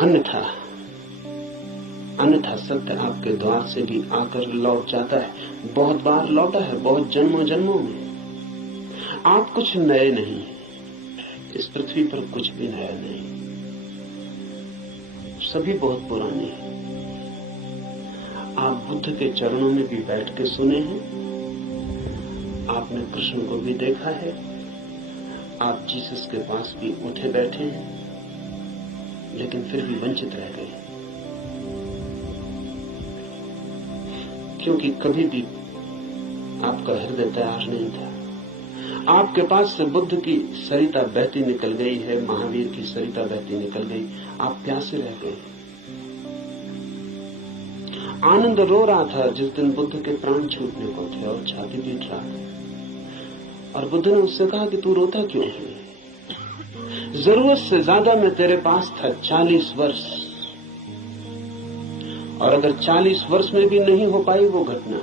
अन्यथा सत्य आपके द्वार से भी आकर लौट जाता है। बहुत बार लौटा है, बहुत जन्मों जन्मों में। आप कुछ नए नहीं, इस पृथ्वी पर कुछ भी नया नहीं, सभी बहुत पुराने हैं। आप बुद्ध के चरणों में भी बैठ के सुने हैं, आपने कृष्ण को भी देखा है, आप जीसस के पास भी उठे बैठे हैं, लेकिन फिर भी वंचित रह गए, क्योंकि कभी भी आपका हृदय तैयार नहीं था। आपके पास से बुद्ध की सरिता बहती निकल गई है, महावीर की सरिता बहती निकल गई, आप प्यासे रह गए। आनंद रो रहा था जिस दिन बुद्ध के प्राण छूटने को थे और छाती पीट रहा था, और बुद्ध ने उससे कहा कि तू रोता क्यों है? जरूरत से ज्यादा मैं तेरे पास था 40 वर्ष, और अगर 40 वर्ष में भी नहीं हो पाई वो घटना,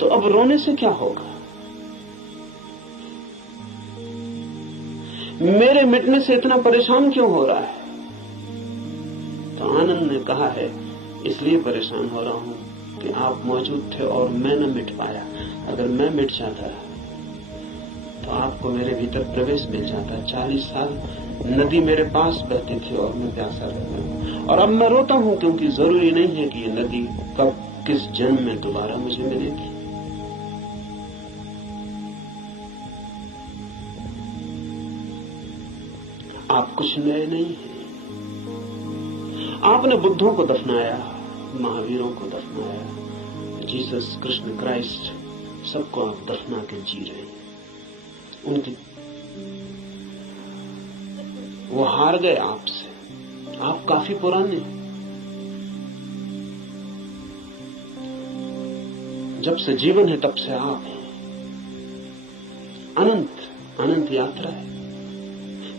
तो अब रोने से क्या होगा? मेरे मिटने से इतना परेशान क्यों हो रहा है? तो आनंद ने कहा है, इसलिए परेशान हो रहा हूं कि आप मौजूद थे और मैं न मिट पाया। अगर मैं मिट जाता तो आपको मेरे भीतर प्रवेश मिल जाता। 40 साल नदी मेरे पास बहती थी और मैं प्यासा रह गया, और अब मैं रोता हूं क्योंकि जरूरी नहीं है कि ये नदी कब किस जन्म में दोबारा मुझे मिलेगी। आप कुछ नए नहीं हैं। आपने बुद्धों को दफनाया, महावीरों को दफनाया, जीसस, कृष्ण, क्राइस्ट, सबको आप दफना के जी रहे हैं। उनकी वो हार गए आपसे। आप काफी पुराने, जब से जीवन है तब से आप हैं। अनंत अनंत यात्रा है।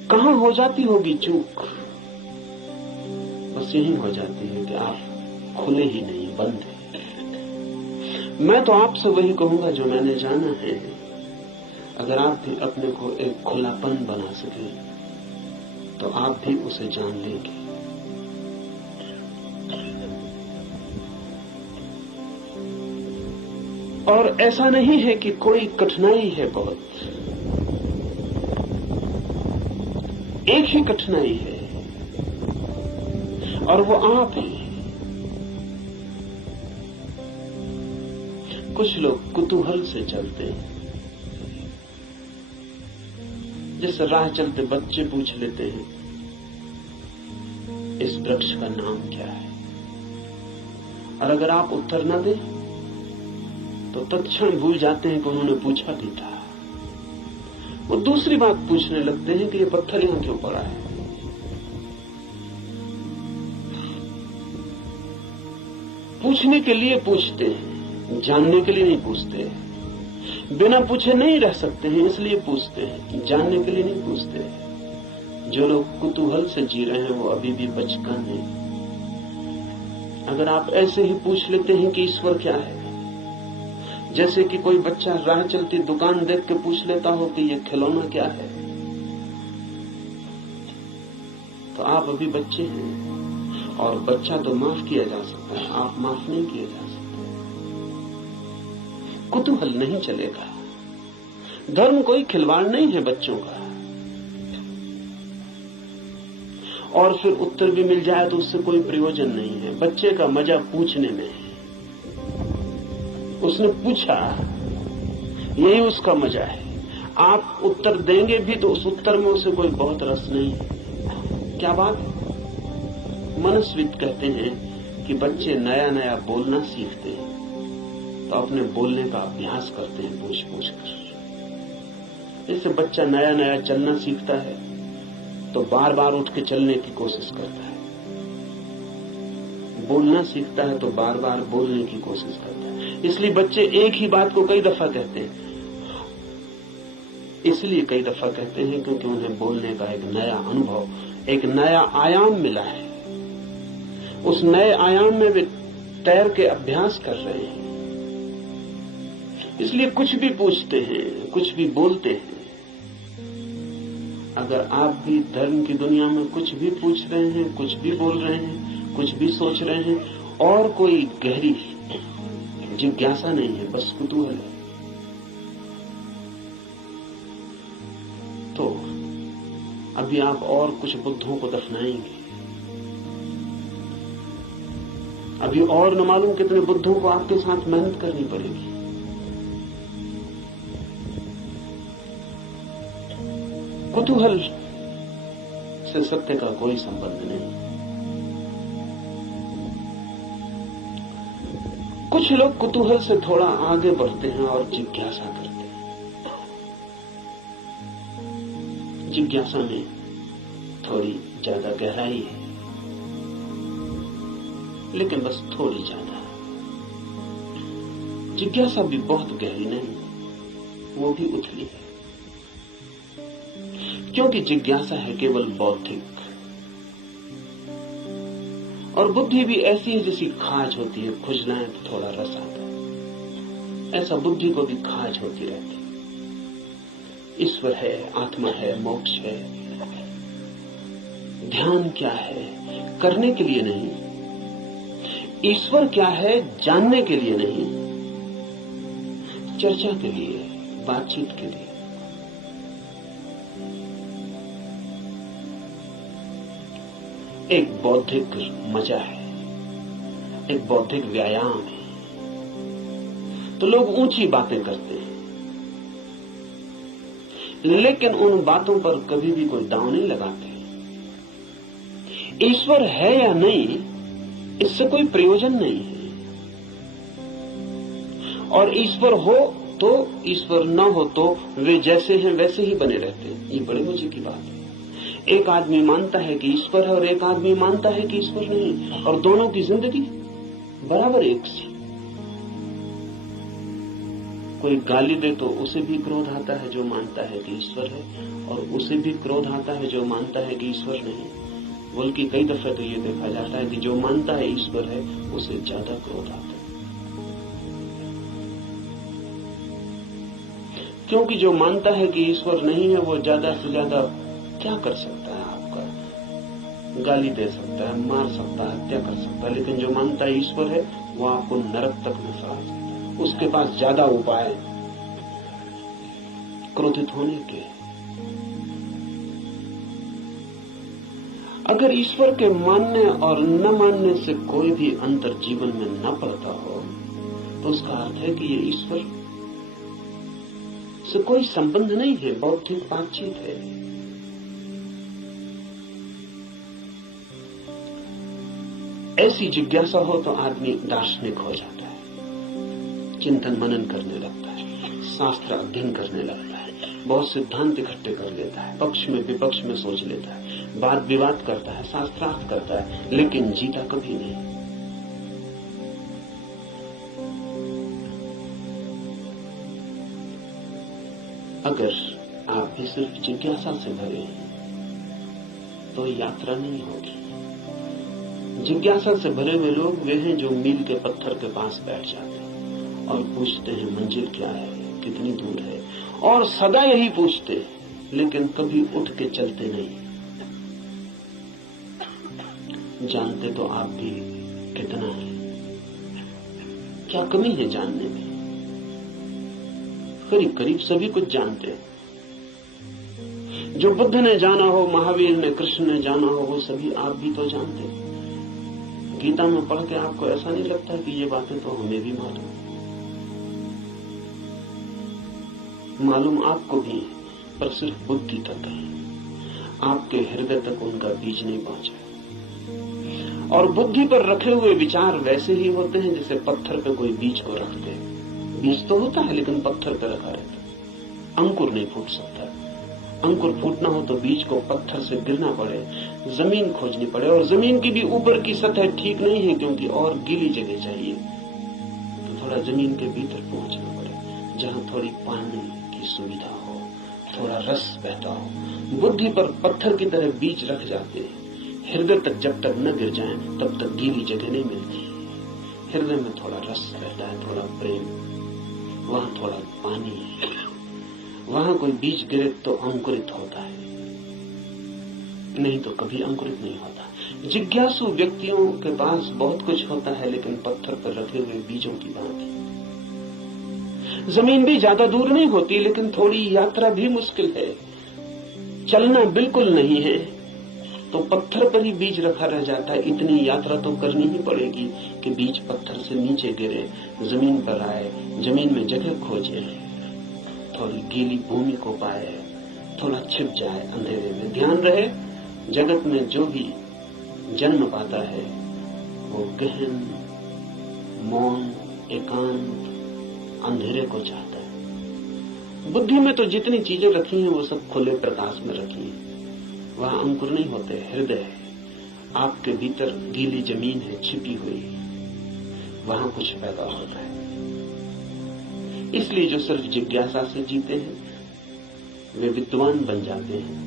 कहां हो जाती होगी चूक? बस यही हो जाती है कि आप खुले ही नहीं, बंद है। मैं तो आपसे वही कहूंगा जो मैंने जाना है। अगर आप भी अपने को एक खुलापन बना सके तो आप भी उसे जान लेंगे। और ऐसा नहीं है कि कोई कठिनाई है बहुत, एक ही कठिनाई है और वो आप हैं। कुछ लोग कुतूहल से चलते हैं, जैसे राह चलते बच्चे पूछ लेते हैं इस वृक्ष का नाम क्या है, और अगर आप उत्तर न दें तो तत्क्षण भूल जाते हैं कि उन्होंने पूछा भी था। वो दूसरी बात पूछने लगते हैं कि ये पत्थर यहां क्यों पड़ा है। पूछने के लिए पूछते हैं, जानने के लिए नहीं पूछते। बिना पूछे नहीं रह सकते हैं, इसलिए पूछते हैं, जानने के लिए नहीं पूछते। जो लोग कुतूहल से जी रहे हैं वो अभी भी बचकाने हैं। अगर आप ऐसे ही पूछ लेते हैं कि ईश्वर क्या है, जैसे कि कोई बच्चा राह चलती दुकान देख के पूछ लेता हो कि ये खिलौना क्या है, तो आप अभी बच्चे हैं। और बच्चा तो माफ किया जा सकता है, आप माफ नहीं किए जा सकते। कुतूहल नहीं चलेगा। धर्म कोई खिलवाड़ नहीं है बच्चों का। और फिर उत्तर भी मिल जाए तो उससे कोई प्रयोजन नहीं है। बच्चे का मजा पूछने में है। उसने पूछा, यही उसका मजा है। आप उत्तर देंगे भी तो उस उत्तर में उसे कोई बहुत रस नहीं है। क्या बात है? मनस्विद कहते हैं कि बच्चे नया नया बोलना सीखते हैं तो अपने बोलने का अभ्यास करते हैं पूछ पूछ कर। जैसे बच्चा नया नया चलना सीखता है तो बार बार उठ के चलने की कोशिश करता है। बोलना सीखता है तो बार बार बोलने की कोशिश करता है। इसलिए बच्चे एक ही बात को कई दफा कहते हैं। इसलिए कई दफा कहते हैं क्योंकि उन्हें बोलने का एक नया अनुभव, एक नया आयाम मिला है। उस नए आयाम में वे तैर के अभ्यास कर रहे हैं। इसलिए कुछ भी पूछते हैं, कुछ भी बोलते हैं। अगर आप भी धर्म की दुनिया में कुछ भी पूछ रहे हैं, कुछ भी बोल रहे हैं, कुछ भी सोच रहे हैं और कोई गहरी जिज्ञासा नहीं है, बस कुतूहल है, तो अभी आप और कुछ बुद्धों को दफनाएंगे। अभी और न मालूम कितने बुद्धों को आपके साथ मेहनत करनी पड़ेगी। कुतूहल से सत्य का कोई संबंध नहीं। कुछ लोग कुतूहल से थोड़ा आगे बढ़ते हैं और जिज्ञासा करते हैं। जिज्ञासा में थोड़ी ज्यादा गहराई है, लेकिन बस थोड़ी ज्यादा। जिज्ञासा भी बहुत गहरी नहीं, वो भी उथली है, क्योंकि जिज्ञासा है केवल बौद्धिक, और बुद्धि भी ऐसी है जैसी खाज होती है, खुजलाएं तो थोड़ा रस आता है, ऐसा बुद्धि को भी खाज होती रहती है। ईश्वर है, आत्मा है, मोक्ष है, ध्यान क्या है, करने के लिए नहीं। ईश्वर क्या है, जानने के लिए नहीं, चर्चा के लिए, बातचीत के लिए। एक बौद्धिक मजा है, एक बौद्धिक व्यायाम है, तो लोग ऊंची बातें करते हैं, लेकिन उन बातों पर कभी भी कोई दांव नहीं लगाते। ईश्वर है या नहीं, इससे कोई प्रयोजन नहीं है, और ईश्वर हो तो, ईश्वर न हो तो वे जैसे हैं वैसे ही बने रहते हैं। ये बड़े मजे की बात है। एक आदमी मानता है कि ईश्वर है और एक आदमी मानता है कि ईश्वर नहीं, और दोनों की जिंदगी बराबर एक सी। कोई गाली दे तो उसे भी क्रोध आता है जो मानता है कि ईश्वर है, और उसे भी क्रोध आता है जो मानता है कि ईश्वर नहीं। बल्कि कई दफे तो ये देखा जाता है कि जो मानता है ईश्वर है उसे ज्यादा क्रोध आता है, क्योंकि जो मानता है कि ईश्वर नहीं है वो ज्यादा से ज्यादा क्या कर सकता है, आपका गाली दे सकता है, मार सकता है, हत्या कर सकता है, लेकिन जो मानता है ईश्वर है वो आपको नरक तक में सड़ा सकता है। उसके पास ज्यादा उपाय क्रोधित होने के। अगर ईश्वर के मानने और न मानने से कोई भी अंतर जीवन में न पड़ता हो, तो उसका अर्थ है कि ये ईश्वर से कोई संबंध नहीं है, बौद्धिक बातचीत है। ऐसी जिज्ञासा हो तो आदमी दार्शनिक हो जाता है, चिंतन मनन करने लगता है, शास्त्र अध्ययन करने लगता है, बहुत सिद्धांत इकट्ठे कर लेता है, पक्ष में विपक्ष में सोच लेता है, वाद विवाद करता है, शास्त्रार्थ करता है, लेकिन जीता कभी नहीं। अगर आप भी सिर्फ जिज्ञासा से भरे हैं तो यात्रा नहीं होगी। जिज्ञासा से भरे हुए लोग वे हैं जो मील के पत्थर के पास बैठ जाते हैं और पूछते हैं मंजिल क्या है, कितनी दूर है, और सदा यही पूछते हैं, लेकिन कभी उठ के चलते नहीं। जानते तो आप भी कितना है, क्या कमी है जानने में? करीब करीब सभी कुछ जानते हैं। जो बुद्ध ने जाना हो, महावीर ने, कृष्ण ने जाना हो, वो सभी आप भी तो जानते हैं। गीता में पढ़ के आपको ऐसा नहीं लगता कि ये बातें तो हमें भी मालूम आपको भी, पर सिर्फ बुद्धि तक है, आपके हृदय तक उनका बीज नहीं पहुंचा। और बुद्धि पर रखे हुए विचार वैसे ही होते हैं जैसे पत्थर पे कोई बीज को रखते हैं। बीज तो होता है लेकिन पत्थर पे रखा रहता है, अंकुर नहीं फूट सकता। अंकुर फूटना हो तो बीज को पत्थर से गिरना पड़े, जमीन खोजनी पड़े, और जमीन की भी ऊपर की सतह ठीक नहीं है क्योंकि और गीली जगह चाहिए, तो थोड़ा जमीन के भीतर पहुंचना पड़े जहां थोड़ी पानी की सुविधा हो, थोड़ा रस बहता हो। बुद्धि पर पत्थर की तरह बीज रख जाते हैं, हृदय तक जब तक न गिर जाए तब तक गीली जगह नहीं मिलती। हृदय में थोड़ा रस बहता है, थोड़ा प्रेम, वहां थोड़ा पानी है, वहां कोई बीज गिरे तो अंकुरित होता है। नहीं तो कभी अंकुरित नहीं होता। जिज्ञासु व्यक्तियों के पास बहुत कुछ होता है, लेकिन पत्थर पर रखे हुए बीजों की भांति। जमीन भी ज्यादा दूर नहीं होती, लेकिन थोड़ी यात्रा भी मुश्किल है। चलना बिल्कुल नहीं है तो पत्थर पर ही बीज रखा रह जाता है। इतनी यात्रा तो करनी ही पड़ेगी कि बीज पत्थर से नीचे गिरे, जमीन पर आए, जमीन में जगह खोजे, थोड़ी गीली भूमि को पाए, थोड़ा छिप जाए अंधेरे में। ध्यान रहे, जगत में जो भी जन्म पाता है वो गहन, मौन, एकांत, अंधेरे को चाहता है। बुद्धि में तो जितनी चीजें रखी हैं वो सब खुले प्रकाश में रखी हैं, वहां अंकुर नहीं होते। हृदय है, आपके भीतर गीली जमीन है छिपी हुई, वहां कुछ पैदा होता है। इसलिए जो सिर्फ जिज्ञासा से जीते हैं वे विद्वान बन जाते हैं,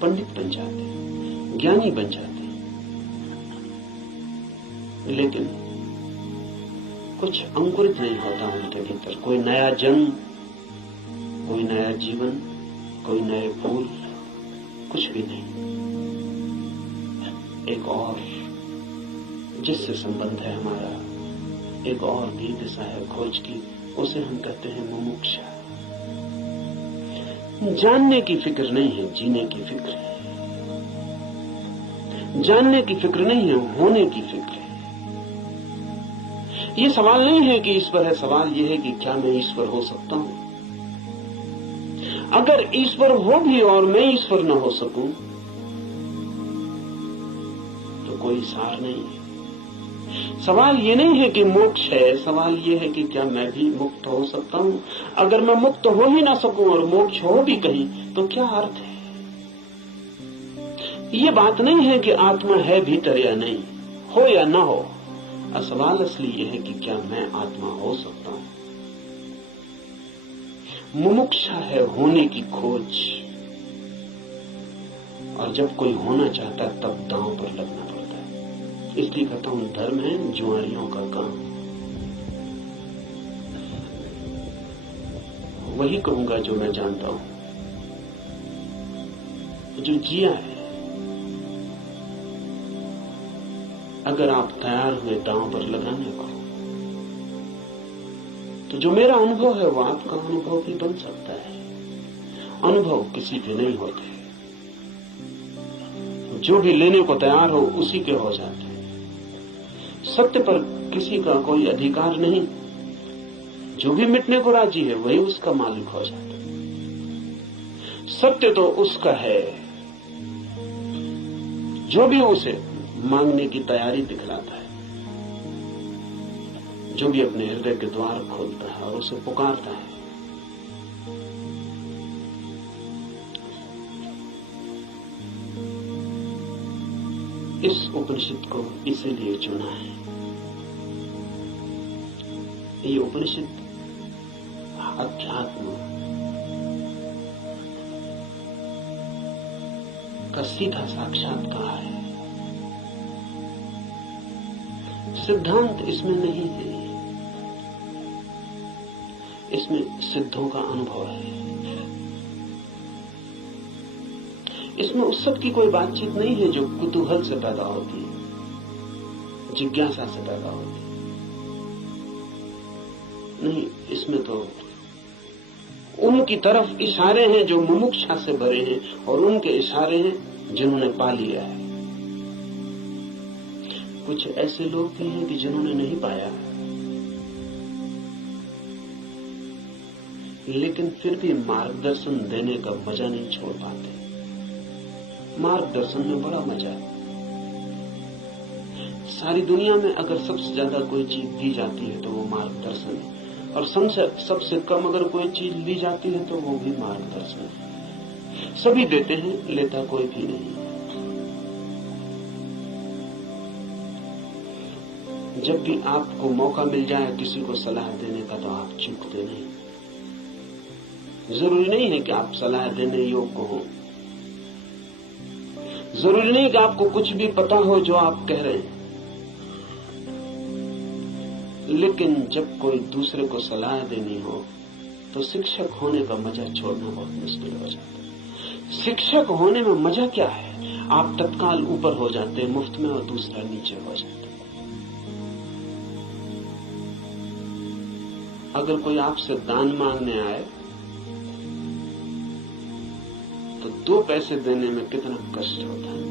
पंडित बन जाते हैं, ज्ञानी बन जाते हैं, लेकिन कुछ अंकुरित नहीं होता उनके भीतर। कोई नया जन्म, कोई नया जीवन, कोई नए फूल, कुछ भी नहीं। एक और जिससे संबंध है हमारा, एक और भी दिशा है खोज की, उसे हम कहते हैं मुमुक्षा। जानने की फिक्र नहीं है, जीने की फिक्र है। जानने की फिक्र नहीं है, होने की फिक्र है। ये सवाल नहीं है कि ईश्वर है, सवाल यह है कि क्या मैं ईश्वर हो सकता हूं। अगर ईश्वर हो भी और मैं ईश्वर न हो सकूं तो कोई सार नहीं है। सवाल ये नहीं है कि मोक्ष है, सवाल ये है कि क्या मैं भी मुक्त हो सकता हूं। अगर मैं मुक्त हो ही ना सकूं और मोक्ष हो भी कहीं तो क्या अर्थ है। ये बात नहीं है कि आत्मा है भीतर या नहीं, हो या ना हो। सवाल असली ये है कि क्या मैं आत्मा हो सकता हूं। मुमुक्षा है होने की खोज, और जब कोई होना चाहता है तब दांव पर लगना पड़ता है। इसलिए कहता हूं धर्म है जुआरियों का काम। वही कहूंगा जो मैं जानता हूं, जो जिया है। अगर आप तैयार हुए दांव पर लगाने को, तो जो मेरा अनुभव है वो आपका अनुभव भी बन सकता है। अनुभव किसी के नहीं होते, जो भी लेने को तैयार हो उसी के हो जाते हैं। सत्य पर किसी का कोई अधिकार नहीं, जो भी मिटने को राजी है वही उसका मालिक हो जाता है। सत्य तो उसका है जो भी उसे मांगने की तैयारी दिखलाता है, जो भी अपने हृदय के द्वार खोलता है और उसे पुकारता है। इस उपनिषद को इसीलिए चुना है। ये उपनिषद अध्यात्म का सीधा साक्षात्कार है। सिद्धांत इसमें नहीं है, इसमें सिद्धों का अनुभव है। इसमें उस सब की कोई बातचीत नहीं है जो कुतूहल से पैदा होती है, जिज्ञासा से पैदा होती है। नहीं, इसमें तो उनकी तरफ इशारे हैं जो मुमुक्षा से भरे हैं, और उनके इशारे हैं जिन्होंने पा लिया है। कुछ ऐसे लोग भी हैं कि जिन्होंने नहीं पाया, लेकिन फिर भी मार्गदर्शन देने का मजा नहीं छोड़ पाते। मार्गदर्शन में बड़ा मजा है। सारी दुनिया में अगर सबसे ज्यादा कोई चीज दी जाती है तो वो मार्गदर्शन है, और सबसे कम अगर कोई चीज ली जाती है तो वो भी मार्गदर्शन है। सभी देते हैं, लेता कोई भी नहीं। जब भी आपको मौका मिल जाए किसी को सलाह देने का तो आप चूकते नहीं। जरूरी नहीं है कि आप सलाह देने योग्य हो, जरूरी नहीं कि आपको कुछ भी पता हो जो आप कह रहे हैं, लेकिन जब कोई दूसरे को सलाह देनी हो तो शिक्षक होने का मजा छोड़ना बहुत मुश्किल हो जाता है। शिक्षक होने में मजा क्या है? आप तत्काल ऊपर हो जाते हैं मुफ्त में और दूसरा नीचे हो जाता है। अगर कोई आपसे दान मांगने आए तो 2 पैसे देने में कितना कष्ट होता है,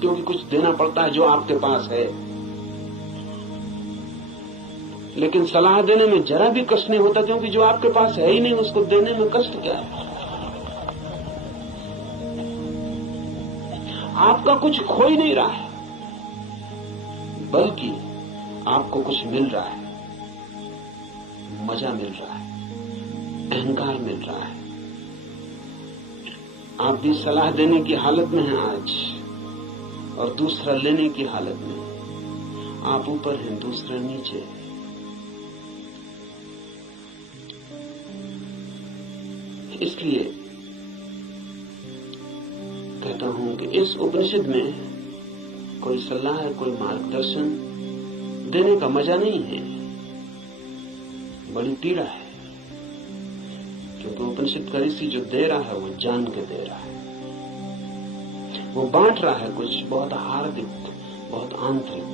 क्योंकि कुछ देना पड़ता है जो आपके पास है। लेकिन सलाह देने में जरा भी कष्ट नहीं होता, क्योंकि जो आपके पास है ही नहीं उसको देने में कष्ट क्या है। आपका कुछ खो ही नहीं रहा है, बल्कि आपको कुछ मिल रहा है, मजा मिल रहा है, अहंकार मिल रहा है। आप भी सलाह देने की हालत में हैं आज, और दूसरा लेने की हालत में। आप ऊपर हैं, दूसरा नीचे है। इसलिए कहता हूं कि इस उपनिषद में कोई सलाह है, कोई मार्गदर्शन देने का मजा नहीं है, बड़ी पीड़ा है। क्योंकि उपनिषद का ऋषि जो दे रहा है वो जान के दे रहा है, वो बांट रहा है कुछ बहुत हार्दिक, बहुत आंतरिक।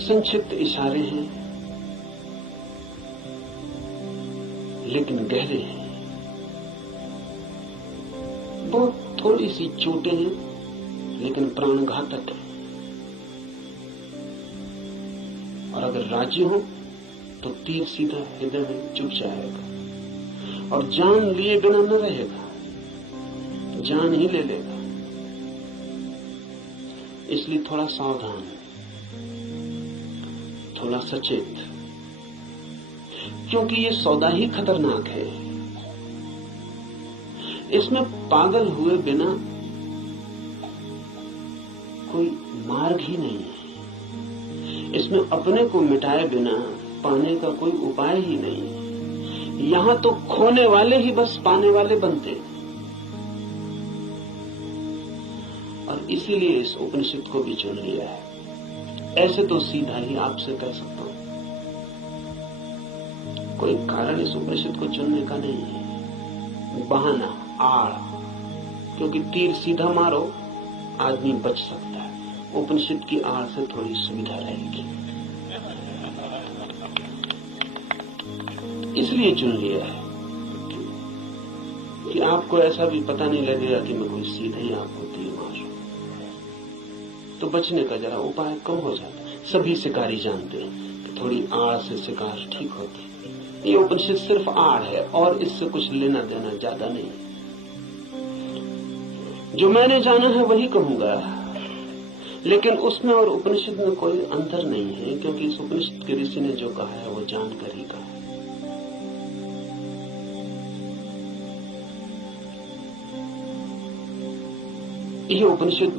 संक्षिप्त इशारे हैं लेकिन गहरे हैं, बहुत थोड़ी सी चोटें हैं लेकिन प्राणघातक है। और अगर राजी हो तो तीर सीधा हृदय में चुभ जाएगा और जान लिए बिना न रहेगा, जान ही ले लेगा। इसलिए थोड़ा सावधान, थोड़ा सचेत, क्योंकि ये सौदा ही खतरनाक है। इसमें पागल हुए बिना कोई मार्ग ही नहीं है, इसमें अपने को मिटाए बिना पाने का कोई उपाय ही नहीं है। यहां तो खोने वाले ही बस पाने वाले बनते हैं। और इसीलिए इस उपनिषद को भी चुन लिया है। ऐसे तो सीधा ही आपसे कह सकता हूं, कोई कारण इस उपनिषद को चुनने का नहीं है, बहाना, आड़। क्योंकि तीर सीधा मारो आदमी बच सकता है, उपनिषद की आड़ से थोड़ी सुविधा रहेगी, इसलिए चुन लिया है कि आपको ऐसा भी पता नहीं लगेगा कि मैं कोई सीधे ही आपको तीर मारूं, तो बचने का जरा उपाय कम हो जाता है। सभी शिकारी जानते हैं कि थोड़ी आड़ से शिकार ठीक होती है। ये उपनिषद सिर्फ आड़ है और इससे कुछ लेना देना ज्यादा नहीं। जो मैंने जाना है वही कहूंगा, लेकिन उसमें और उपनिषद में कोई अंतर नहीं है, क्योंकि इस उपनिषद के ऋषि ने जो कहा है वो जानकर ही कहा है। यह उपनिषद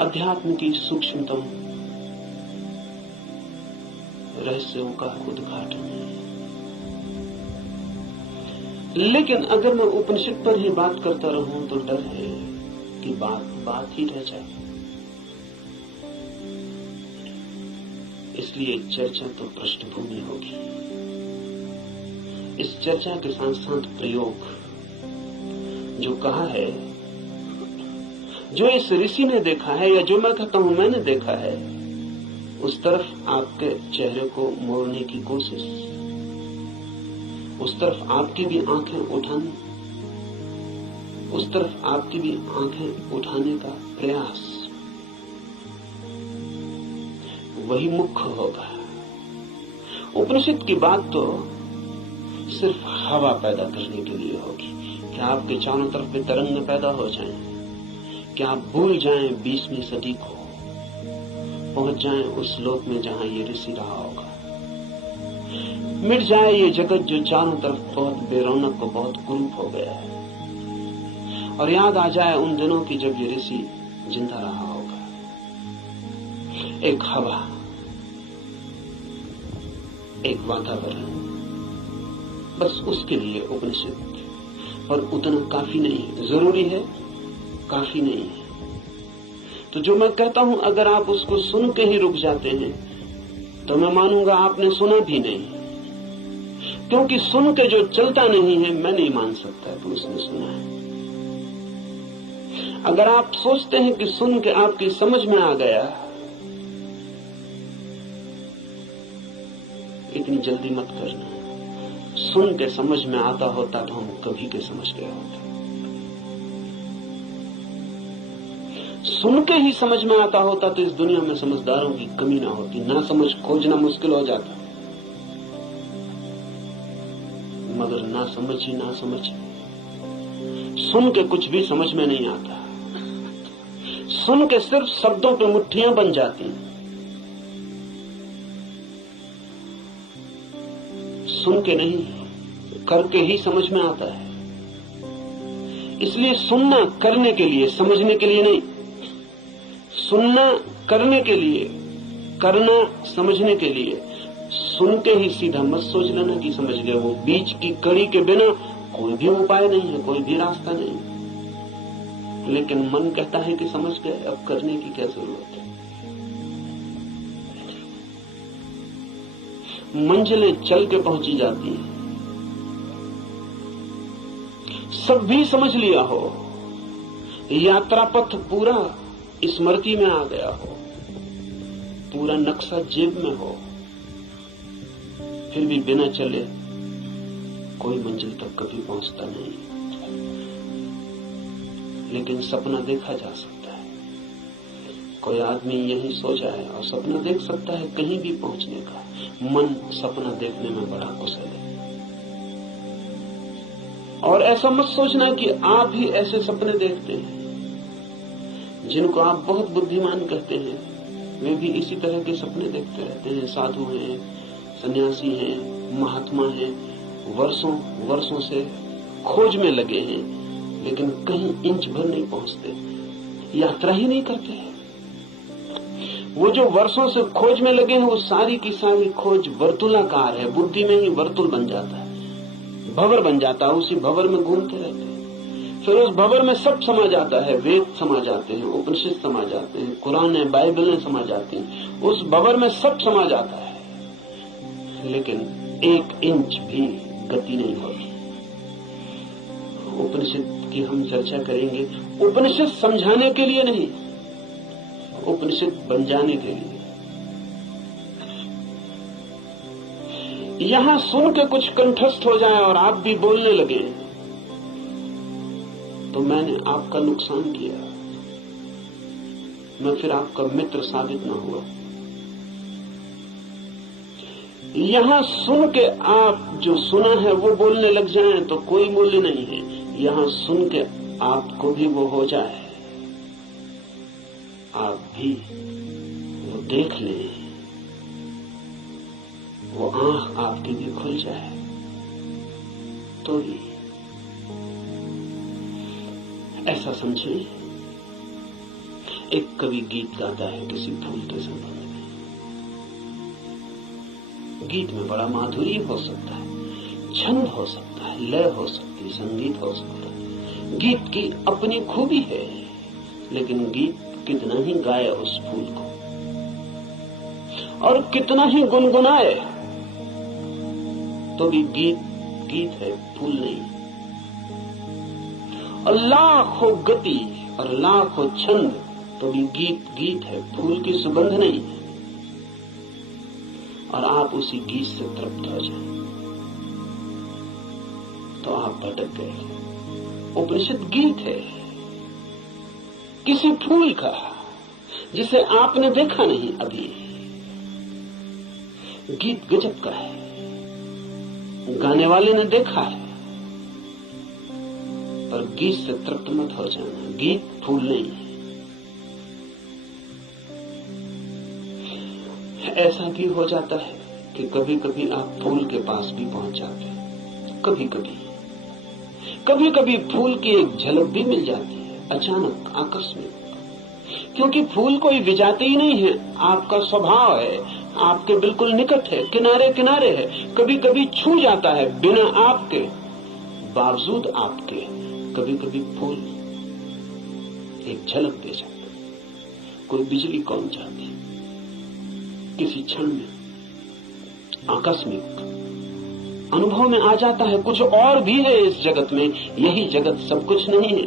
अध्यात्म की सूक्ष्मतम रहस्यों का उद्घाटन है। लेकिन अगर मैं उपनिषद पर ही बात करता रहूं तो डर है कि बात ही रह जाए। इसलिए चर्चा तो पृष्ठभूमि होगी। इस चर्चा के साथ साथ प्रयोग जो कहा है, जो इस ऋषि ने देखा है या जो मैं कहता हूं मैंने देखा है, उस तरफ आपके चेहरे को मोड़ने की कोशिश, उस तरफ आपकी भी आंखें उठाने, उस तरफ आपकी भी आंखें उठाने का प्रयास, वही मुख्य होगा। उपनिषद की बात तो सिर्फ हवा पैदा करने के लिए होगी कि आपके चारों तरफ के तरंग पैदा हो जाएं, कि आप भूल जाएं 20वीं सदी को, पहुंच जाएं उस लोक में जहां ये ऋषि रहा होगा। मिट जाए ये जगत जो चारों तरफ बहुत बेरौनक और बहुत कुरूप हो गया है, और याद आ जाए उन दिनों की जब ये ऋषि जिंदा रहा होगा। एक हवा, एक वातावरण, बस उसके लिए उपनिषद। पर उतना काफी नहीं है, जरूरी है, काफी नहीं है। तो जो मैं कहता हूं अगर आप उसको सुन के ही रुक जाते हैं, तो मैं मानूंगा आपने सुना भी नहीं, क्योंकि सुन के जो चलता नहीं है मैं नहीं मान सकता कि उसने सुना है। अगर आप सोचते हैं कि सुन के आपकी समझ में आ गया, इतनी जल्दी मत करना। सुन के समझ में आता होता तो हम कभी के समझ गए होते। सुन के ही समझ में आता होता तो इस दुनिया में समझदारों की कमी ना होती, ना समझ खोजना मुश्किल हो जाता। मगर ना समझ ही ना समझ, सुन के कुछ भी समझ में नहीं आता। सुन के सिर्फ शब्दों पे मुट्ठियां बन जाती। सुन के नहीं, करके ही समझ में आता है। इसलिए सुनना करने के लिए, समझने के लिए नहीं। सुनना करने के लिए, करना समझने के लिए। सुन के ही सीधा मत सोच लेना कि समझ गए। वो बीच की कड़ी के बिना कोई भी उपाय नहीं है, कोई भी रास्ता नहीं। लेकिन मन कहता है कि समझ गए, अब करने की क्या जरूरत है। मंजिलें चल के पहुंची जाती हैं। सब भी समझ लिया हो, यात्रा पथ पूरा स्मृति में आ गया हो, पूरा नक्शा जेब में हो, फिर भी बिना चले कोई मंजिल तक कभी पहुंचता नहीं। लेकिन सपना देखा जा सकता है। कोई आदमी यही सो जाए और सपना देख सकता है कहीं भी पहुंचने का। मन सपना देखने में बड़ा कुशल है। और ऐसा मत सोचना कि आप ही ऐसे सपने देखते हैं। जिनको आप बहुत बुद्धिमान कहते हैं, वे भी इसी तरह के सपने देखते रहते हैं। साधु हैं, सन्यासी हैं, महात्मा हैं, वर्षों से खोज में लगे हैं, लेकिन कहीं इंच भर नहीं पहुंचते, यात्रा ही नहीं करते। वो जो वर्षों से खोज में लगे हैं, वो सारी की सारी खोज वर्तुलाकार है। बुद्धि में ही वर्तुल बन जाता है, भंवर बन जाता है। उसी भंवर में घूमते रहते हैं। फिर उस भंवर में सब समा जाता है। वेद समा जाते हैं, उपनिषद समा जाते हैं, कुरान बाइबलें समा जाती हैं। उस भंवर में सब समा जाता है, लेकिन एक इंच भी गति नहीं होती। उपनिषद की हम चर्चा करेंगे। उपनिषद समझाने के लिए नहीं, उपनिषद बन जाने के लिए। यहां सुन के कुछ कंठस्थ हो जाए और आप भी बोलने लगे तो मैंने आपका नुकसान किया, मैं फिर आपका मित्र साबित न हुआ। यहां सुन के आप जो सुना है वो बोलने लग जाएं तो कोई मूल्य नहीं है। यहां सुन के आपको भी वो हो जाए, आप भी वो देख लें, वो आंख आपकी भी खुल जाए तो ही। ऐसा समझे, एक कवि गीत गाता है किसी फूल के संबंध में। गीत में बड़ा माधुर्य हो सकता है, छंद हो सकता है, लय हो सकती है, संगीत हो सकता है। गीत की अपनी खूबी है, लेकिन गीत कितना ही गाए उस फूल को और कितना ही गुनगुनाए तो भी गीत गीत है, फूल नहीं। और लाखों गति और लाखों छंद तो भी गीत गीत है, फूल की सुगंध नहीं। और आप उसी गीत से तृप्त हो जाएं तो आप भटक गए। उपनिषद गीत है किसी फूल का जिसे आपने देखा नहीं अभी। गीत गजब का है, गाने वाले ने देखा है, पर गीत से तृप्त मत हो जाना। गीत फूल नहीं है। ऐसा भी हो जाता है कि कभी कभी आप फूल के पास भी पहुंच जाते हैं। कभी कभी फूल की एक झलक भी मिल जाती है, अचानक, आकस्मिक। क्योंकि फूल कोई विजाती ही नहीं है, आपका स्वभाव है, आपके बिल्कुल निकट है, किनारे किनारे है। कभी कभी छू जाता है बिना आपके, बावजूद आपके। कभी कभी फूल एक झलक दे जाता है, कोई बिजली कौन जाती किसी क्षण में आकस्मिक अनुभव में आ जाता है कुछ और भी है इस जगत में, यही जगत सब कुछ नहीं है।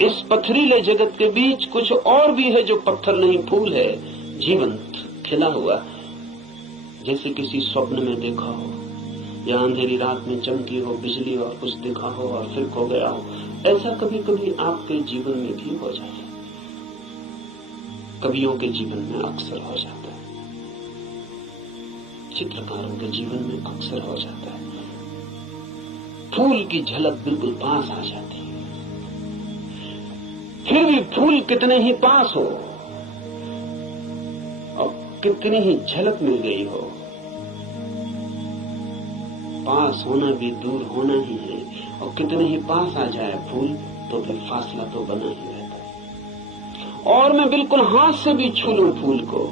इस पथरीले जगत के बीच कुछ और भी है जो पत्थर नहीं फूल है, जीवंत खिला हुआ, जैसे किसी स्वप्न में देखा हो या अंधेरी रात में चमकी हो बिजली और कुछ देखा हो और फिर खो गया हो। ऐसा कभी कभी आपके जीवन में भी हो जाए, कवियों के जीवन में अक्सर हो जाता है, चित्रकारों के जीवन में अक्सर हो जाता है। फूल की झलक बिल्कुल पास आ जाती है, फिर भी फूल कितने ही पास हो और कितनी ही झलक मिल गई हो, पास होना भी दूर होना ही है। और कितने ही पास आ जाए फूल तो भी फासला तो बना ही रहता है। और मैं बिल्कुल हाथ से भी छू लूं फूल को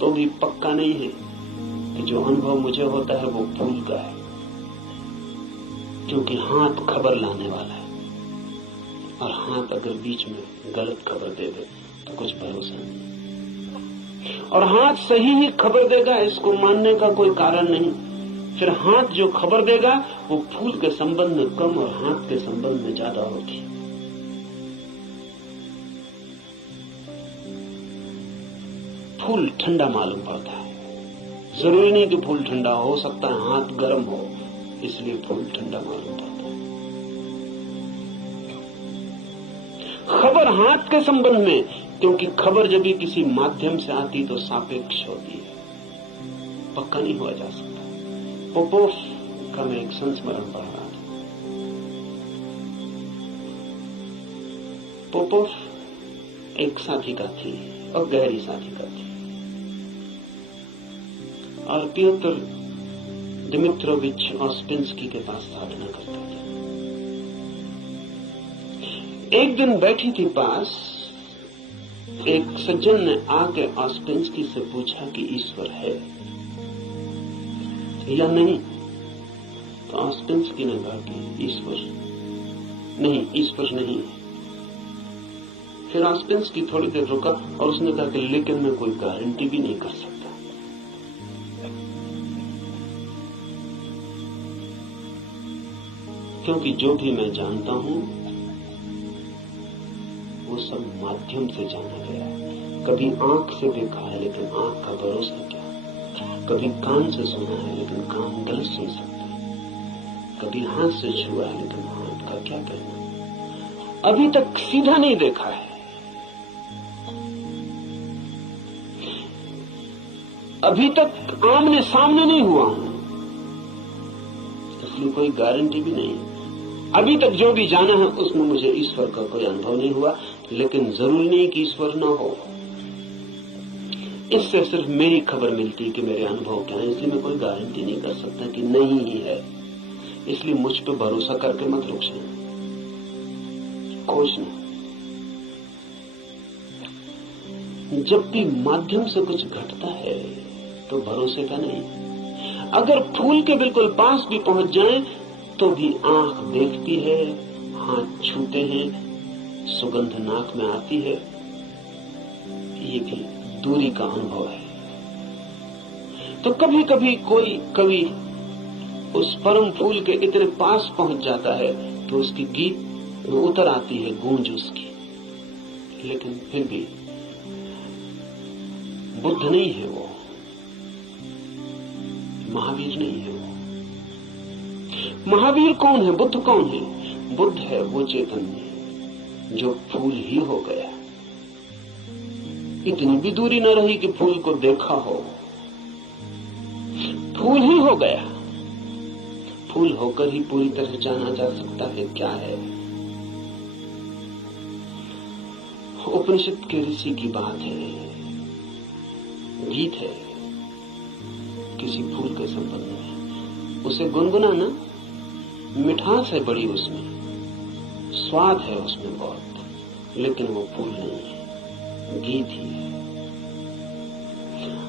तो भी पक्का नहीं है कि जो अनुभव मुझे होता है वो फूल का है, क्योंकि हाथ खबर लाने वाला है और हाथ अगर बीच में गलत खबर दे दे तो कुछ भरोसा नहीं। और हाथ सही ही खबर देगा इसको मानने का कोई कारण नहीं। फिर हाथ जो खबर देगा वो फूल के संबंध में कम और हाथ के संबंध में ज्यादा होती है। फूल ठंडा मालूम पड़ता है, जरूरी नहीं कि फूल ठंडा हो सकता है हाथ गर्म हो, इसलिए फूल ठंडा मालूम पड़ता है। खबर हाथ के संबंध में, क्योंकि खबर जब भी किसी माध्यम से आती तो सापेक्ष होती है, पक्का नहीं हुआ जा सकता। पोपोफ का मैं एक संस्मरण पढ़ रहा था। पोपोफ एक साधिका थी और गहरी साधिका थी और पियोत्र दिमित्रोविच ऑस्पेंस्की के पास साधना करता था। एक दिन बैठी थी पास, एक सज्जन ने आके ऑस्पेंस्की से पूछा कि ईश्वर है या नहीं। तो ऑस्पेंस्की ने कहा कि ईश्वर नहीं है। फिर ऑस्पेंस्की थोड़ी देर रुका और उसने कहा कि लेकिन मैं कोई गारंटी भी नहीं कर सकता। क्योंकि जो भी मैं जानता हूं वो सब माध्यम से जाना गया है। कभी आंख से देखा है लेकिन आंख का भरोसा क्या, कभी कान से सुना है लेकिन कान गलत सुन सकता है, कभी हाथ से छुआ है लेकिन हाथ का क्या कहना। अभी तक सीधा नहीं देखा है, अभी तक आमने सामने नहीं हुआ हूं, इसलिए कोई गारंटी भी नहीं है। अभी तक जो भी जाना है उसमें मुझे ईश्वर का कोई अनुभव नहीं हुआ, लेकिन जरूरी नहीं कि ईश्वर न हो। इससे सिर्फ मेरी खबर मिलती है कि मेरे अनुभव क्या है, इसलिए मैं कोई गारंटी नहीं कर सकता कि नहीं ही है। इसलिए मुझ पे भरोसा करके मत रुक जाना, खोजना। जब भी माध्यम से कुछ घटता है तो भरोसे का नहीं। अगर फूल के बिल्कुल पास भी पहुंच जाएं तो भी आंख देखती है, हाथ छूते हैं, सुगंध नाक में आती है, ये भी दूरी का अनुभव है। तो कभी कभी कोई कवि उस परम फूल के इतने पास पहुंच जाता है तो उसकी गीत में उतर आती है गूंज उसकी, लेकिन फिर भी बुद्ध नहीं है वो, महावीर नहीं है वो। महावीर कौन है, बुद्ध कौन है? बुद्ध है वो चैतन्य जो फूल ही हो गया। इतनी भी दूरी न रही कि फूल को देखा हो, फूल ही हो गया। फूल होकर ही पूरी तरह जाना जा सकता है क्या है। उपनिषद के ऋषि की बात है, गीत है किसी फूल के संबंध में, उसे गुनगुनाना, मिठास है बड़ी उसमें, स्वाद है उसमें बहुत, लेकिन वो फूल नहीं है, गीत ही है।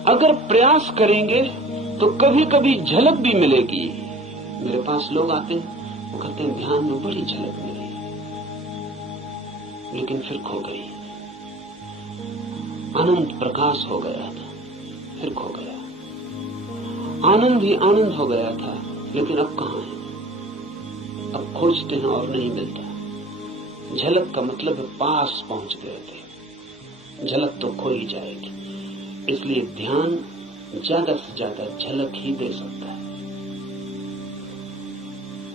अगर प्रयास करेंगे तो कभी कभी झलक भी मिलेगी। मेरे पास लोग आते हैं, वो कहते हैं ध्यान में बड़ी झलक मिली, लेकिन फिर खो गई। अनंत प्रकाश हो गया था, फिर खो गया। आनंद ही आनंद हो गया था, लेकिन अब कहां है? अब खोजते हैं और नहीं मिलता। झलक का मतलब है पास पहुंच गए थे, झलक तो खो ही जाएगी। इसलिए ध्यान ज्यादा से ज्यादा झलक ही दे सकता है।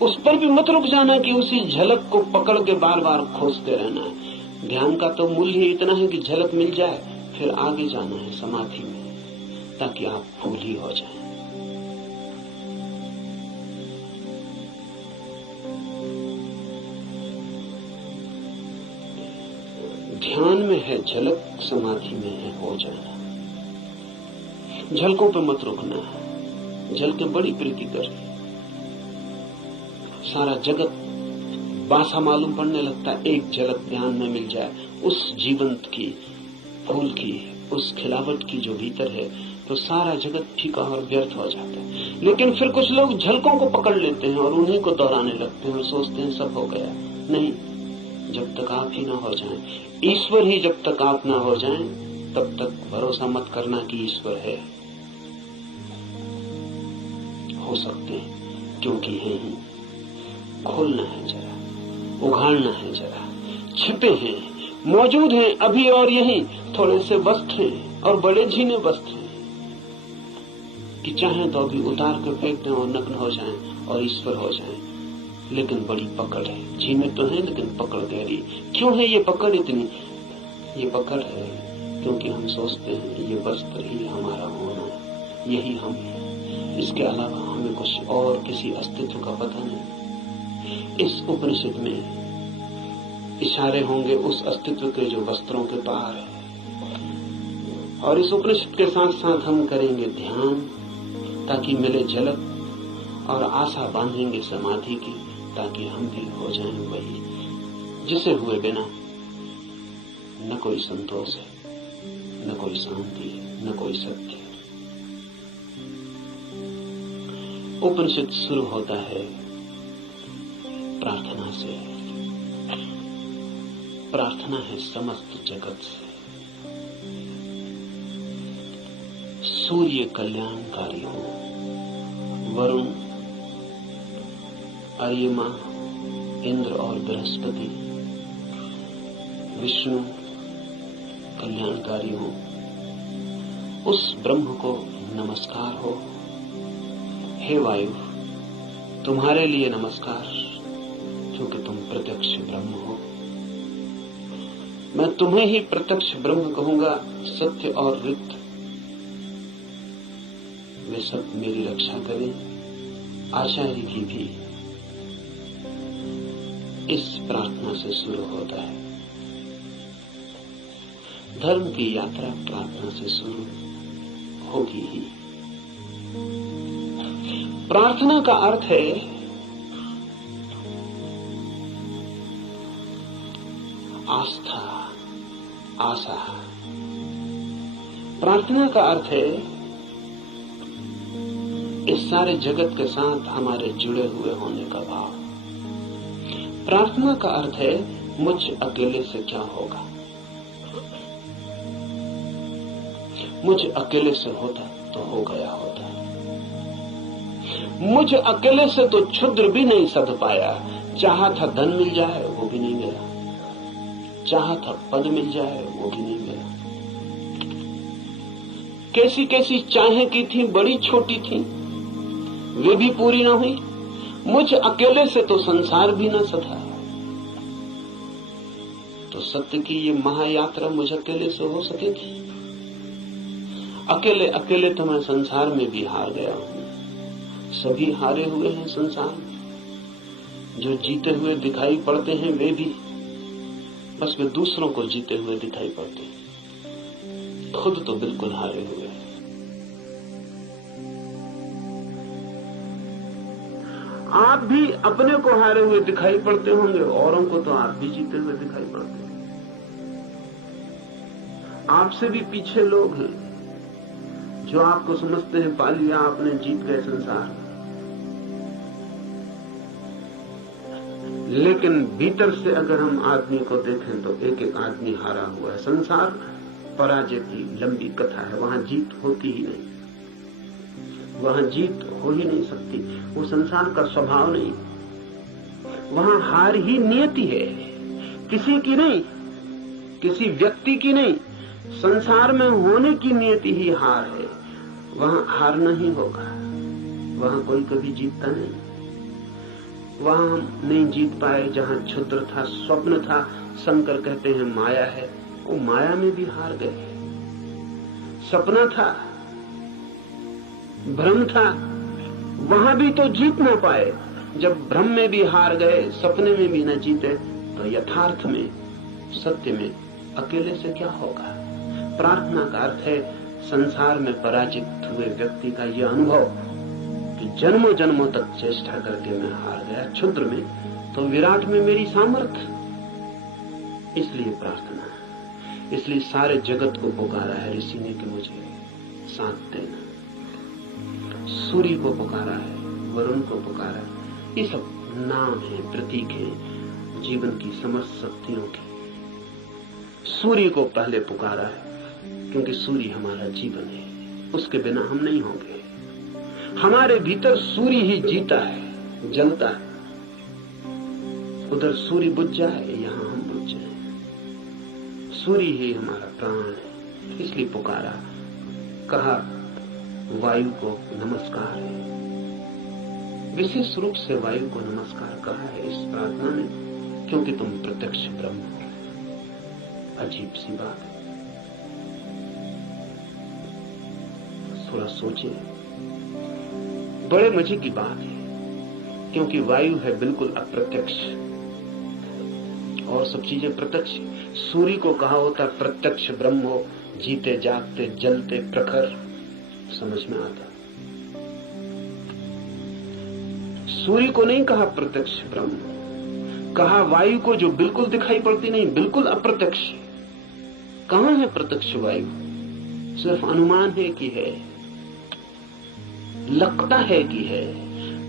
उस पर भी मत रुक जाना कि उसी झलक को पकड़ के बार बार खोजते रहना है। ध्यान का तो मूल्य ही इतना है कि झलक मिल जाए, फिर आगे जाना है समाधि में, ताकि आप फूल ही हो जाएं। ध्यान में है झलक, समाधि में है हो जाना। झलकों पे मत रुकना है, झलकें बड़ी प्रीतिकर है। सारा जगत बासा मालूम पड़ने लगता है, एक झलक ध्यान में मिल जाए उस जीवंत की, फूल की, उस खिलावट की जो भीतर है, तो सारा जगत फीका और व्यर्थ हो जाता है। लेकिन फिर कुछ लोग झलकों को पकड़ लेते हैं और उन्हीं को दोहराने लगते हैं और सोचते हैं सब हो गया। नहीं, जब तक आप ही ना हो जाएं, ईश्वर ही जब तक आप ना हो जाएं, तब तक भरोसा मत करना कि ईश्वर है। हो सकते हैं, क्योंकि है ही। खोलना है जरा, उघाड़ना है जरा। छिपे हैं, मौजूद हैं अभी और यहीं, थोड़े से वस्त्र हैं और बड़े झीने वस्त्र हैं कि चाहें तो अभी उतार कर फेंक दें और नग्न हो जाएं और ईश्वर हो जाएं। लेकिन बड़ी पकड़ है, झीने तो हैं लेकिन पकड़ गहरी। क्यों है ये पकड़ इतनी? ये पकड़ है क्योंकि हम सोचते हैं ये वस्त्र ही हमारा होना, यही हम हैं। इसके अलावा हमें कुछ और किसी अस्तित्व का पता नहीं। इस उपनिषद में इशारे होंगे उस अस्तित्व के जो वस्त्रों के पार है। और इस उपनिषद के साथ साथ हम करेंगे ध्यान, ताकि मिले झलक, और आशा बांधेंगे समाधि की, ताकि हम भी हो जाएं वही जिसे हुए बिना न कोई संतोष है, न कोई शांति है, न कोई सत्य है। उपनिषद शुरू होता है प्रार्थना से। प्रार्थना है समस्त जगत से। सूर्य कल्याणकारी हो, वरुण, अर्यमा, इंद्र और बृहस्पति, विष्णु कल्याणकारी हो, उस ब्रह्म को नमस्कार हो। हे वायु, तुम्हारे लिए नमस्कार, क्योंकि तुम प्रत्यक्ष ब्रह्म हो। मैं तुम्हें ही प्रत्यक्ष ब्रह्म कहूंगा। सत्य और रिक्त वे सब मेरी रक्षा करें। आचार्य की भी इस प्रार्थना से शुरू होता है। धर्म की यात्रा प्रार्थना से शुरू होगी ही। प्रार्थना का अर्थ है आस्था, आशा। प्रार्थना का अर्थ है इस सारे जगत के साथ हमारे जुड़े हुए होने का भाव। प्रार्थना का अर्थ है मुझ अकेले से क्या होगा। मुझ अकेले से होता तो हो गया होता। मुझ अकेले से तो क्षुद्र भी नहीं सध पाया। चाहा था धन मिल जाए, वो भी नहीं मिला। चाहा था पद मिल जाए, वो भी नहीं मिला। कैसी कैसी चाहें की थी, बड़ी छोटी थी, वे भी पूरी ना हुई। मुझ अकेले से तो संसार भी ना सधा। तो सत्य की ये महायात्रा मुझ अकेले से हो सकेगी? अकेले अकेले तो मैं संसार में भी हार गया हूं। सभी हारे हुए हैं संसार में। जो जीते हुए दिखाई पड़ते हैं वे भी बस वे दूसरों को जीते हुए दिखाई पड़ते हैं, खुद तो बिल्कुल हारे हुए हैं। आप भी अपने को हारे हुए दिखाई पड़ते होंगे, औरों को तो आप भी जीते हुए दिखाई पड़ते हैं। आपसे भी पीछे लोग हैं जो आपको समझते हैं पा लिया आपने, जीत गए संसार। लेकिन भीतर से अगर हम आदमी को देखें तो एक एक आदमी हारा हुआ है। संसार पराजय की लंबी कथा है, वहां जीत होती ही नहीं। वहां जीत हो ही नहीं सकती, वो संसार का स्वभाव नहीं। वहां हार ही नियति है, किसी की नहीं, किसी व्यक्ति की नहीं, संसार में होने की नियति ही हार है। वहां हारना ही होगा, वहां कोई कभी जीतता नहीं। वहां हम नहीं जीत पाए जहां क्षुद्र था, स्वप्न था, शंकर कहते हैं माया है, वो माया में भी हार गए। सपना था, भ्रम था, वहां भी तो जीत ना पाए। जब भ्रम में भी हार गए, सपने में भी न जीते, तो यथार्थ में, सत्य में अकेले से क्या होगा। प्रार्थना का अर्थ है संसार में पराजित हुए व्यक्ति का यह अनुभव कि जन्मों जन्मों तक चेष्टा करके मैं हार गया क्षुद्र में, तो विराट में मेरी सामर्थ्य। इसलिए प्रार्थना, इसलिए सारे जगत को पुकारा है ऋषि ने कि मुझे साथ देना। सूर्य को पुकारा है, वरुण को पुकारा है, ये सब नाम है, प्रतीक है जीवन की समस्त शक्तियों की। सूर्य को पहले पुकारा है क्योंकि सूर्य हमारा जीवन है, उसके बिना हम नहीं होंगे। हमारे भीतर सूर्य ही जीता है, जलता है। उधर सूर्य बुझ जाए, यहां हम बुझ जाए। सूर्य ही हमारा प्राण है, इसलिए पुकारा। कहा वायु को नमस्कार है, विशेष रूप से वायु को नमस्कार कहा है इस प्रार्थना में, क्योंकि तुम प्रत्यक्ष ब्रह्म हो। अजीब सी बात है, थोड़ा सोचे, बड़े मजे की बात है, क्योंकि वायु है बिल्कुल अप्रत्यक्ष और सब चीजें प्रत्यक्ष। सूर्य को कहा होता प्रत्यक्ष ब्रह्म हो, जीते जागते जलते प्रखर, समझ में आता। सूर्य को नहीं कहा प्रत्यक्ष ब्रह्म, कहा वायु को जो बिल्कुल दिखाई पड़ती नहीं, बिल्कुल अप्रत्यक्ष। कहां है प्रत्यक्ष वायु? सिर्फ अनुमान है कि है, लगता है कि है,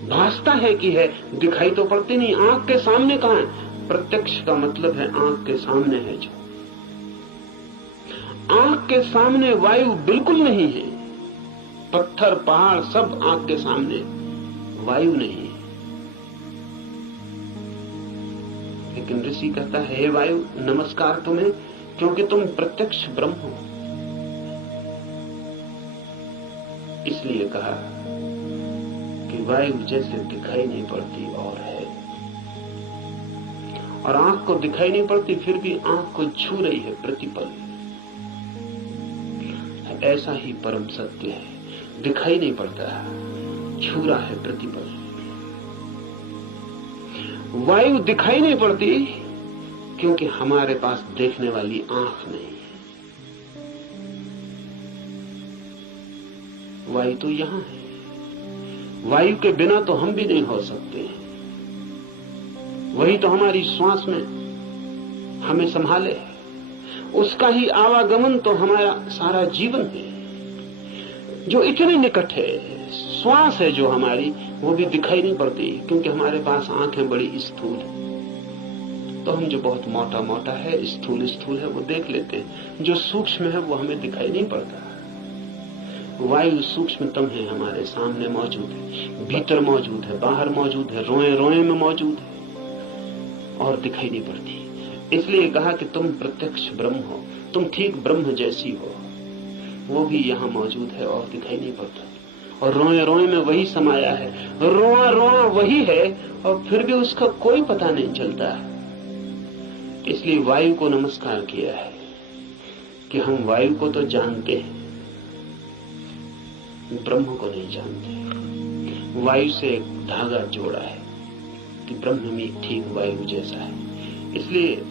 भासता है कि है, दिखाई तो पड़ती नहीं। आंख के सामने कहां है? प्रत्यक्ष का मतलब है आंख के सामने है। जो आंख के सामने वायु बिल्कुल नहीं है, पत्थर पहाड़ सब आंख के सामने, वायु नहीं है। लेकिन ऋषि कहता है हे वायु नमस्कार तुम्हें, क्योंकि तुम प्रत्यक्ष ब्रह्म हो। इसलिए कहा कि वायु जैसे दिखाई नहीं पड़ती और है, और आंख को दिखाई नहीं पड़ती फिर भी आंख को छू रही है प्रतिपल। ऐसा ही परम सत्य है, दिखाई नहीं पड़ता, छू रहा है प्रतिपल। वायु दिखाई नहीं पड़ती क्योंकि हमारे पास देखने वाली आंख नहीं है। वायु तो यहां है, वायु के बिना तो हम भी नहीं हो सकते। वही तो हमारी श्वास में हमें संभाले, उसका ही आवागमन तो हमारा सारा जीवन है, जो इतने निकट है। श्वास है जो हमारी, वो भी दिखाई नहीं पड़ती क्योंकि हमारे पास आंखें बड़ी स्थूल है। तो हम जो बहुत मोटा मोटा है, स्थूल स्थूल है, वो देख लेते हैं, जो सूक्ष्म है वो हमें दिखाई नहीं पड़ता। वायु सूक्ष्मतम है, हमारे सामने मौजूद है, भीतर मौजूद है, बाहर मौजूद है, रोए रोए में मौजूद है और दिखाई नहीं पड़ती। इसलिए कहा कि तुम प्रत्यक्ष ब्रह्म हो, तुम ठीक ब्रह्म जैसी हो, वो भी यहां मौजूद है और दिखाई नहीं पड़ता। और रोए रोए में वही समाया है, रोआ रोआ वही है, और फिर भी उसका कोई पता नहीं चलता। इसलिए वायु को नमस्कार किया है कि हम वायु को तो जानते हैं, ब्रह्म को नहीं जानते। वायु से एक धागा जोड़ा है कि ब्रह्म भी ठीक वायु जैसा है। इसलिए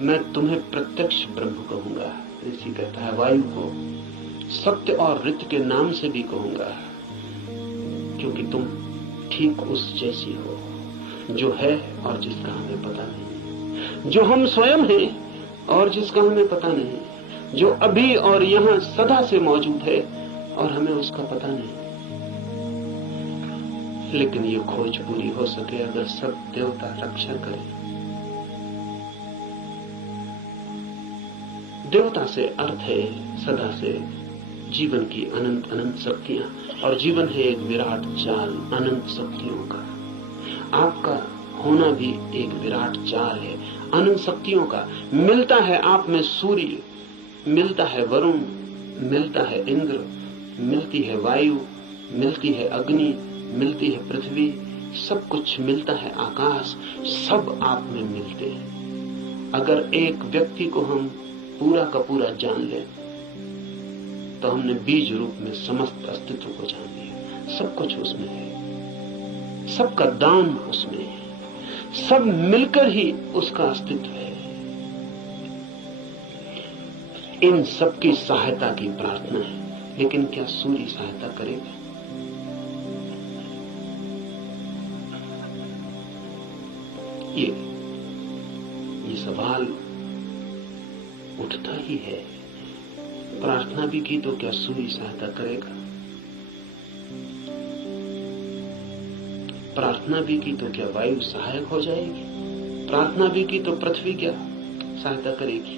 मैं तुम्हें प्रत्यक्ष ब्रह्म कहूंगा। ऋषि कहता है वायु को सत्य और ऋत के नाम से भी कहूंगा, क्योंकि तुम ठीक उस जैसी हो जो है और जिसका हमें पता नहीं, जो हम स्वयं हैं और जिसका हमें पता नहीं, जो अभी और यहां सदा से मौजूद है और हमें उसका पता नहीं। लेकिन ये खोज पूरी हो सके अगर सब देवता रक्षा करें। देवता से अर्थ है सदा से जीवन की अनंत अनंत शक्तियां, और जीवन है एक विराट जाल अनंत शक्तियों का। आपका होना भी एक विराट जाल है अनंत शक्तियों का। मिलता है आप में सूर्य, मिलता है वरुण, मिलता है इंद्र, मिलती है वायु, मिलती है अग्नि, मिलती है पृथ्वी, सब कुछ मिलता है आकाश, सब आप में मिलते हैं। अगर एक व्यक्ति को हम पूरा का पूरा जान लें तो हमने बीज रूप में समस्त अस्तित्व को जान लिया। सब कुछ उसमें है, सबका दान उसमें है, सब मिलकर ही उसका अस्तित्व है। इन सब की सहायता की प्रार्थना है, लेकिन क्या सूर्य सहायता करेगा? ये सवाल उठता ही है। प्रार्थना भी की तो क्या सूर्य सहायता करेगा? प्रार्थना भी की तो क्या वायु सहायक हो जाएगी? प्रार्थना भी की तो पृथ्वी क्या सहायता करेगी?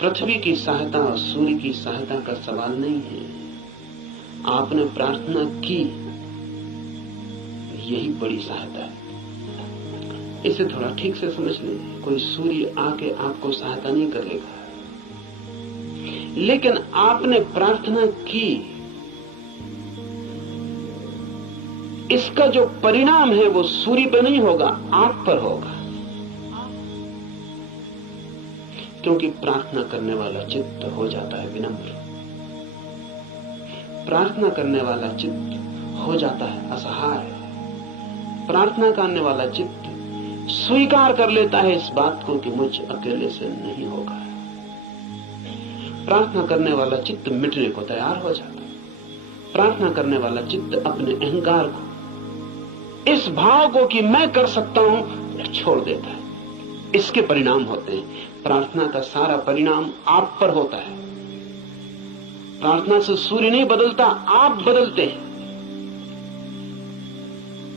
पृथ्वी की सहायता और सूर्य की सहायता का सवाल नहीं है। आपने प्रार्थना की, यही बड़ी सहायता है। इसे थोड़ा ठीक से समझ लें। कोई सूर्य आके आपको सहायता नहीं करेगा, लेकिन आपने प्रार्थना की, इसका जो परिणाम है वो सूर्य पे नहीं होगा, आप पर होगा। क्योंकि प्रार्थना करने वाला चित्त हो जाता है विनम्र, प्रार्थना करने वाला चित्त हो जाता है असहाय, प्रार्थना करने वाला चित्त स्वीकार कर लेता है इस बात को कि मुझ अकेले से नहीं होगा। प्रार्थना करने वाला चित्त मिटने को तैयार हो जाता है। प्रार्थना करने वाला चित्त अपने अहंकार को, इस भाव को कि मैं कर सकता हूं, छोड़ देता है। इसके परिणाम होते हैं। प्रार्थना का सारा परिणाम आप पर होता है। प्रार्थना से सूर्य नहीं बदलता, आप बदलते हैं।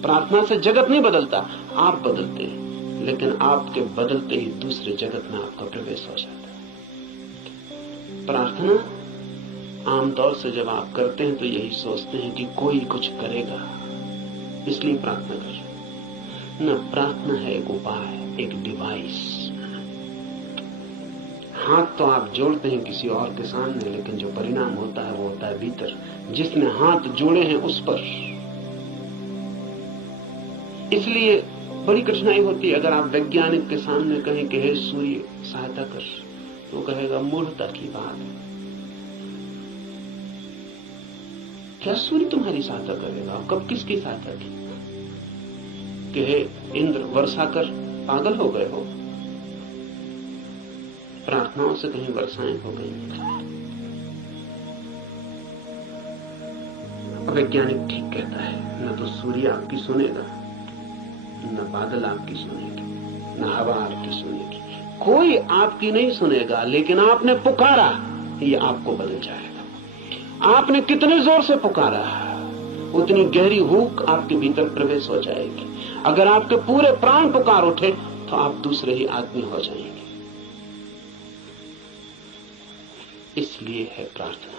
प्रार्थना से जगत नहीं बदलता, आप बदलते हैं। लेकिन आपके बदलते ही दूसरे जगत में आपका प्रवेश हो जाता है। प्रार्थना आमतौर से जब आप करते हैं तो यही सोचते हैं कि कोई कुछ करेगा, इसलिए प्रार्थना कर रहे हैं। न, प्रार्थना है एक उपाय, एक डिवाइस। हाथ तो आप जोड़ते हैं किसी और के सामने, लेकिन जो परिणाम होता है वो होता है भीतर, जिसने हाथ जोड़े हैं उस पर। इसलिए बड़ी कठिनाई होती है अगर आप वैज्ञानिक के सामने कहें कि हे सूर्य सहायता कर, तो कहेगा मूर्खता की बात है। क्या सूर्य तुम्हारी सहायता करेगा? कब किसकी सहायता की? कि हे इंद्र वर्षा कर, पागल हो गए हो? प्रार्थनाओं से कहीं वर्षाएं हो गई? वैज्ञानिक ठीक कहता है, न तो सूर्य आपकी सुनेगा, न बादल आपकी सुनेगी, न हवा आपकी सुनेगी, कोई आपकी नहीं सुनेगा। लेकिन आपने पुकारा, ये आपको बदल जाएगा। आपने कितने जोर से पुकारा, उतनी गहरी हूक आपके भीतर प्रवेश हो जाएगी। अगर आपके पूरे प्राण पुकार उठे तो आप दूसरे ही आदमी हो जाएंगे। इसलिए है प्रार्थना।